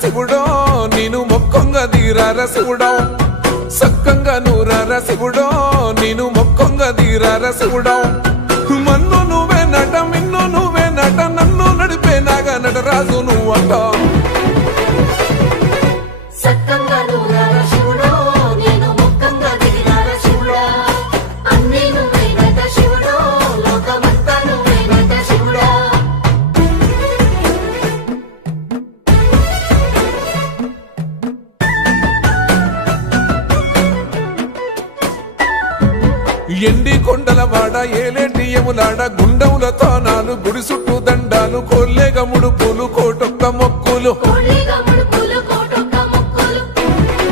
శివుడో నేను మొక్కంగా తీరార శివుడో సక్కంగా నూరార శివుడో నేను మొక్కంగా తీరార శివుడో మన్ను నువ్వే నట మిన్ను నువ్వే నట నన్ను నడిపే నాగా నటరాజు నువ్వంట ఎండి కొండలవాడ ఏలేటి యములాడ గుండములతో నాలు గుడి చుట్టూ దండాలు కొల్లేగ ముడుపులు కోటొక్క మొక్కులు